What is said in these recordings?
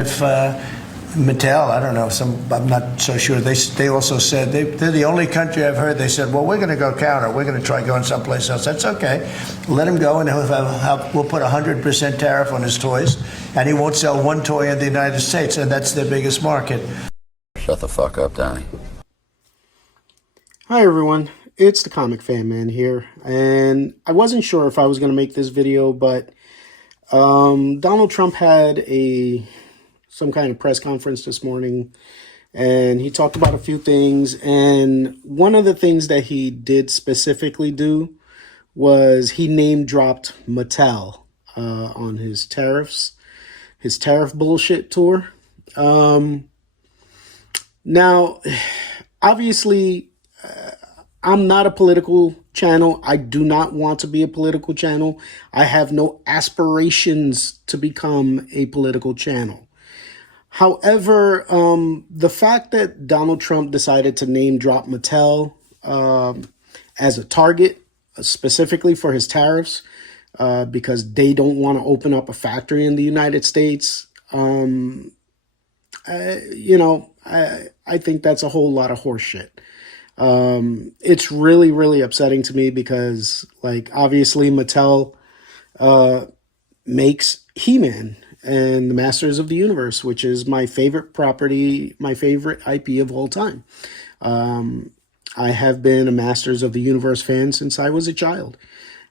If Mattel, I don't know, I'm not so sure. They also said they're the only country I've heard. They said, well, we're going to go counter. We're going to try going someplace else. That's okay. Let him go, and we'll put 100% tariff on his toys, and he won't sell one toy in the United States, and that's their biggest market. Shut the fuck up, Donnie. Hi everyone, it's the Comic Fan Man here, and I wasn't sure if I was going to make this video, but Donald Trump had some kind of press conference this morning, and he talked about a few things, and one of the things that he did specifically do was he name-dropped Mattel on his tariff bullshit tour. Now, obviously, I'm not a political channel. I do not want to be a political channel. I have no aspirations to become a political channel. However, the fact that Donald Trump decided to name drop Mattel as a target, specifically for his tariffs, because they don't want to open up a factory in the United States, I think that's a whole lot of horseshit. It's really, really upsetting to me because, like, obviously Mattel makes He-Man and the Masters of the Universe, which is my favorite property, my favorite IP of all time. I have been a Masters of the Universe fan since I was a child.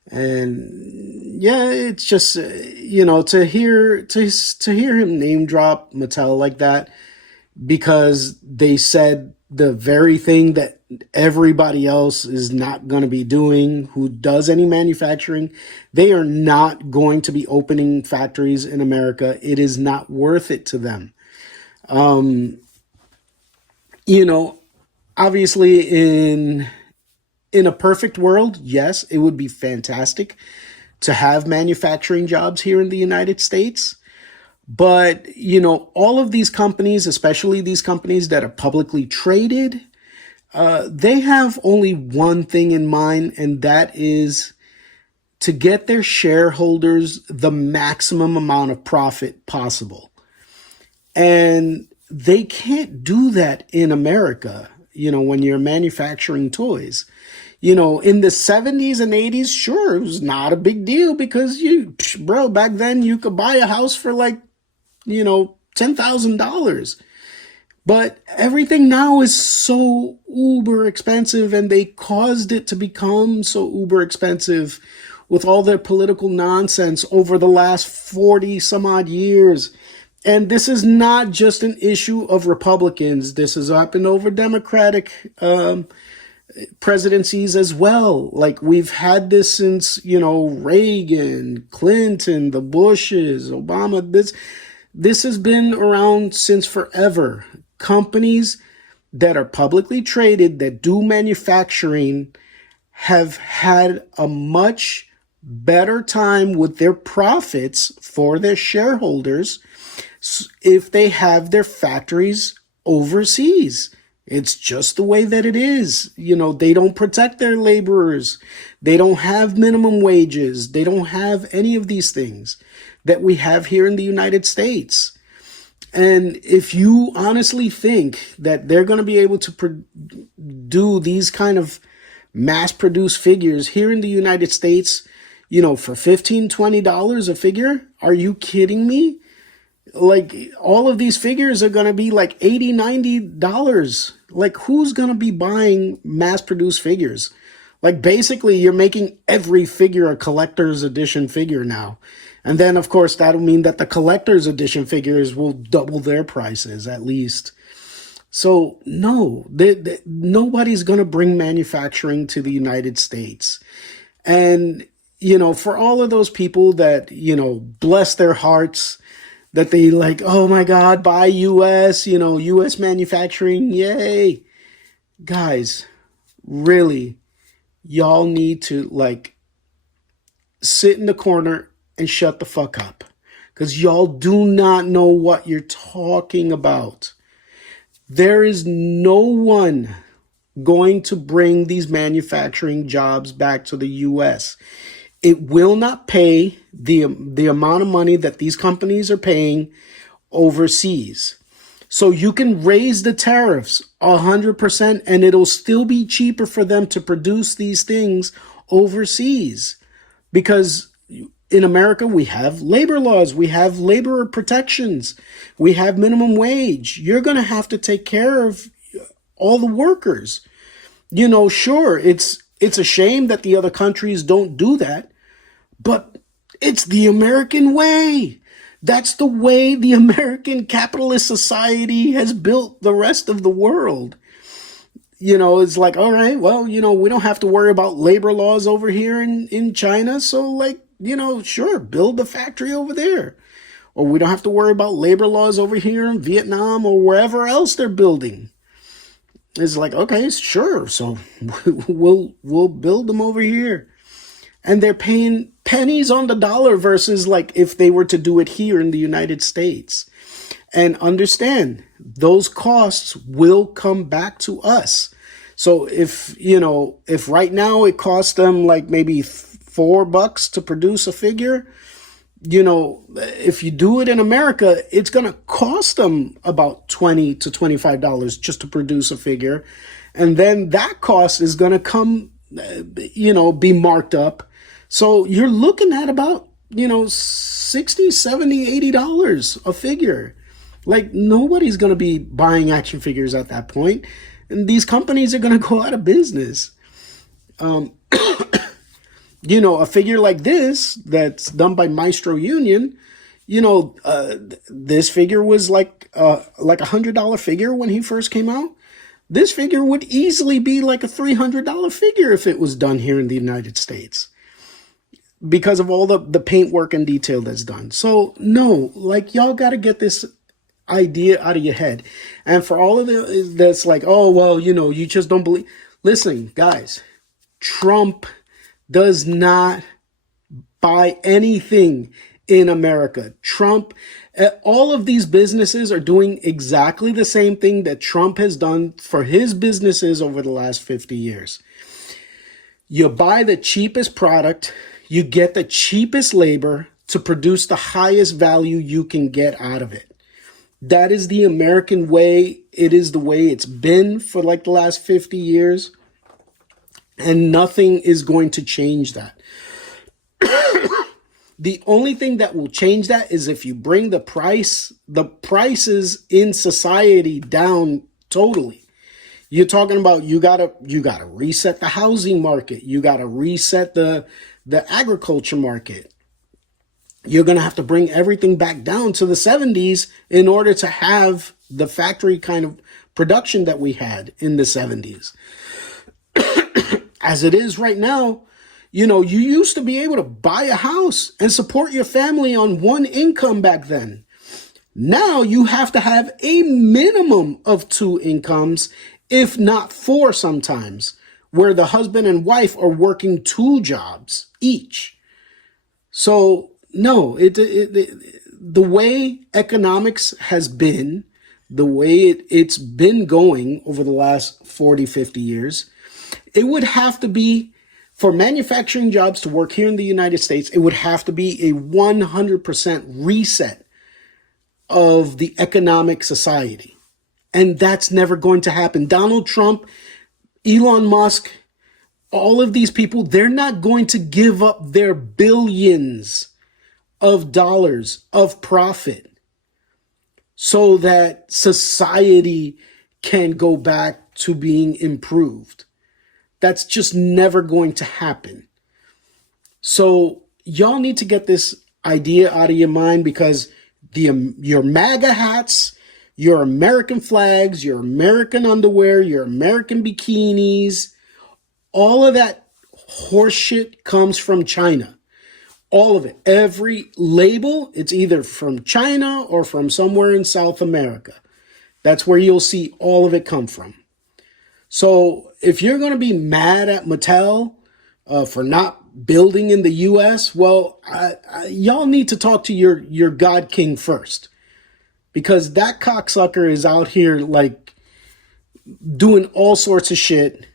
And yeah, it's just, to hear him name drop Mattel like that, because they said the very thing that everybody else is not going to be doing who does any manufacturing. They are not going to be opening factories in America. It is not worth it to them. Obviously in a perfect world, yes, it would be fantastic to have manufacturing jobs here in the United States. But, all of these companies, especially these companies that are publicly traded, they have only one thing in mind, and that is to get their shareholders the maximum amount of profit possible. And they can't do that in America, when you're manufacturing toys. In the 70s and 80s, sure, it was not a big deal because back then you could buy a house for like, $10,000. But everything now is so uber expensive, and they caused it to become so uber expensive with all their political nonsense over the last 40 some odd years. And this is not just an issue of Republicans. This has happened over Democratic presidencies as well. Like, we've had this since, Reagan, Clinton, the Bushes, Obama. This has been around since forever. Companies that are publicly traded that do manufacturing have had a much better time with their profits for their shareholders if they have their factories overseas. It's just the way that it is. They don't protect their laborers. They don't have minimum wages. They don't have any of these things that we have here in the United States. And if you honestly think that they're going to be able to do these kind of mass-produced figures here in the United States, for $15, $20 a figure, are you kidding me? Like, all of these figures are going to be like $80, $90. Like, who's going to be buying mass-produced figures? Like, basically, you're making every figure a collector's edition figure now. And then, of course, that'll mean that the collector's edition figures will double their prices, at least. So, no, nobody's going to bring manufacturing to the United States. And, for all of those people that, bless their hearts, that they like, oh my God, buy U.S., U.S. manufacturing, yay. Guys, really, y'all need to, sit in the corner and shut the fuck up, because y'all do not know what you're talking about. There is no one going to bring these manufacturing jobs back to the U.S. It will not pay the amount of money that these companies are paying overseas. So you can raise the tariffs 100% and it'll still be cheaper for them to produce these things overseas. Because in America, we have labor laws, we have labor protections, we have minimum wage. You're going to have to take care of all the workers. Sure, it's a shame that the other countries don't do that, but it's the American way. That's the way the American capitalist society has built the rest of the world. It's like, all right, well, we don't have to worry about labor laws over here in China. So sure, build the factory over there. Or we don't have to worry about labor laws over here in Vietnam or wherever else they're building. It's like, okay, sure. So we'll build them over here. And they're paying pennies on the dollar versus like if they were to do it here in the United States. And understand, those costs will come back to us. So if right now it costs them like maybe $4 to produce a figure, if you do it in America, it's going to cost them about $20 to $25 just to produce a figure. And then that cost is going to come, be marked up. So you're looking at about, $60, $70, $80 a figure. Like nobody's going to be buying action figures at that point. And these companies are going to go out of business. A figure like this that's done by Maestro Union, this figure was like $100 figure when he first came out. This figure would easily be like a $300 figure if it was done here in the United States because of all the paintwork and detail that's done. So no, like y'all got to get this idea out of your head. And for all of it that's like, oh, well, you just don't believe. Listen, guys, Trump does not buy anything in America. Trump, all of these businesses are doing exactly the same thing that Trump has done for his businesses over the last 50 years. You buy the cheapest product, you get the cheapest labor to produce the highest value you can get out of it. That is the American way. It is the way it's been for like the last 50 years. And nothing is going to change that. The only thing that will change that is if you bring the prices in society down totally. You're talking about you gotta reset the housing market. You gotta reset the agriculture market. You're gonna have to bring everything back down to the 70s in order to have the factory kind of production that we had in the 70s. As it is right now, you used to be able to buy a house and support your family on one income back then. Now you have to have a minimum of 2 incomes, if not 4 sometimes, where the husband and wife are working 2 jobs each. So no, the way economics has been, the way it's been going over the last 40, 50 years, it would have to be, for manufacturing jobs to work here in the United States, it would have to be a 100% reset of the economic society. And that's never going to happen. Donald Trump, Elon Musk, all of these people, they're not going to give up their billions of dollars of profit so that society can go back to being improved. That's just never going to happen. So y'all need to get this idea out of your mind, because your MAGA hats, your American flags, your American underwear, your American bikinis, all of that horseshit comes from China. All of it. Every label, it's either from China or from somewhere in South America. That's where you'll see all of it come from. So if you're going to be mad at Mattel for not building in the U.S., well, y'all need to talk to your God King first. Because that cocksucker is out here like doing all sorts of shit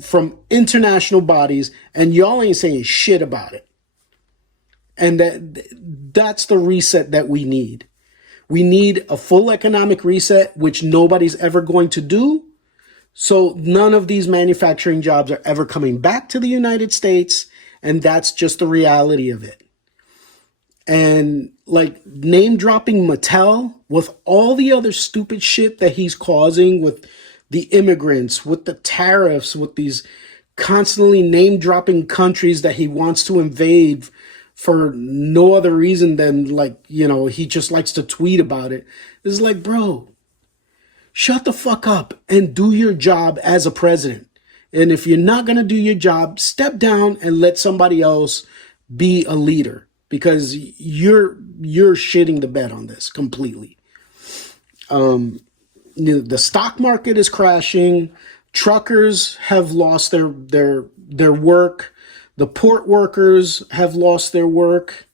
from international bodies, and y'all ain't saying shit about it. And that's the reset that we need. We need a full economic reset, which nobody's ever going to do. So none of these manufacturing jobs are ever coming back to the United States. And that's just the reality of it. And like name dropping Mattel with all the other stupid shit that he's causing with the immigrants, with the tariffs, with these constantly name dropping countries that he wants to invade for no other reason than like, you know, he just likes to tweet about it. It's like, bro, shut the fuck up and do your job as a president. And if you're not going to do your job, step down and let somebody else be a leader, because you're shitting the bed on this completely. The stock market is crashing. Truckers have lost their work. The port workers have lost their work.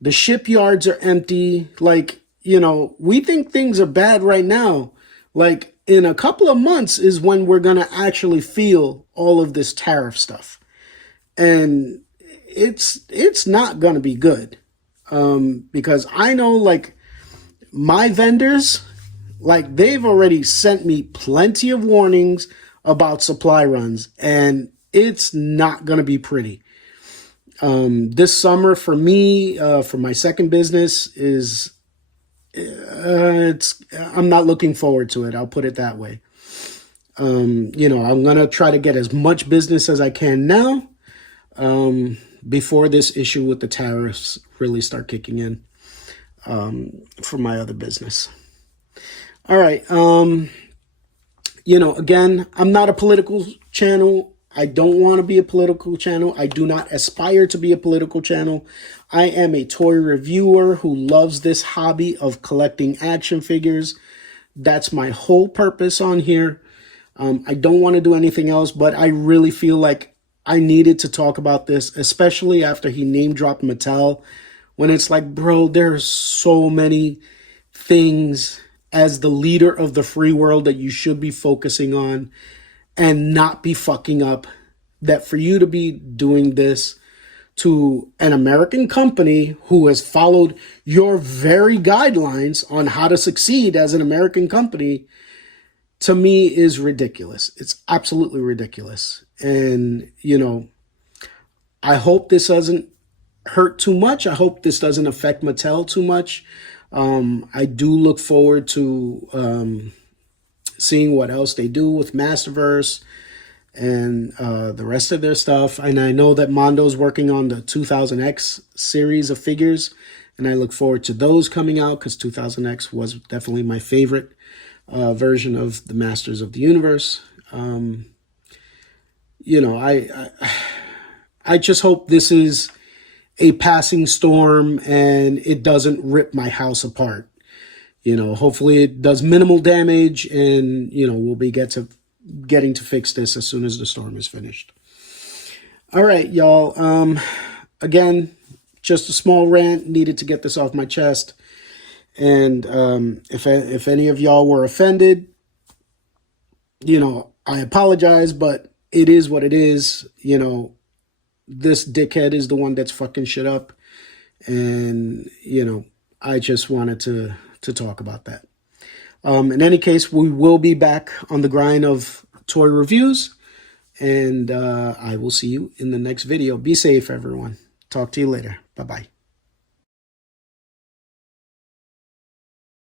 The shipyards are empty. Like, you know, we think things are bad right now. Like, in a couple of months is when we're going to actually feel all of this tariff stuff. And it's not going to be good. Because I know, like, my vendors, like, they've already sent me plenty of warnings about supply runs, and it's not going to be pretty. This summer for me, for my second business is, I'm not looking forward to it. I'll put it that way. You know, I'm going to try to get as much business as I can now, before this issue with the tariffs really start kicking in, for my other business. All right. You know, again, I'm not a political channel. I don't want to be a political channel. I do not aspire to be a political channel. I am a toy reviewer who loves this hobby of collecting action figures. That's my whole purpose on here. I don't want to do anything else, but I really feel like I needed to talk about this, especially after he name dropped Mattel, when it's like, bro, there's so many things as the leader of the free world that you should be focusing on and not be fucking up, that for you to be doing this to an American company who has followed your very guidelines on how to succeed as an American company, to me is ridiculous. It's absolutely ridiculous. And, you know, I hope this doesn't hurt too much. I hope this doesn't affect Mattel too much. I do look forward to seeing what else they do with Masterverse and the rest of their stuff. And I know that Mondo's working on the 2000X series of figures, and I look forward to those coming out, because 2000X was definitely my favorite version of the Masters of the Universe. You know, I just hope this is a passing storm and it doesn't rip my house apart. You know, hopefully it does minimal damage, and, you know, we'll be getting to fix this as soon as the storm is finished. All right, y'all. Again, just a small rant. Needed to get this off my chest. And if any of y'all were offended, you know, I apologize, but it is what it is. You know, this dickhead is the one that's fucking shit up. And, you know, I just wanted to talk about that. In any case, we will be back on the grind of toy reviews, and I will see you in the next video. Be safe, everyone. Talk to you later. Bye-bye.